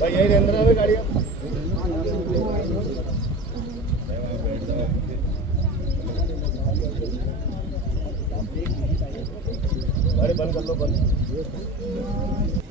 भाई यही अंदर में गाड़ी गाड़ी बंद कर लो बंद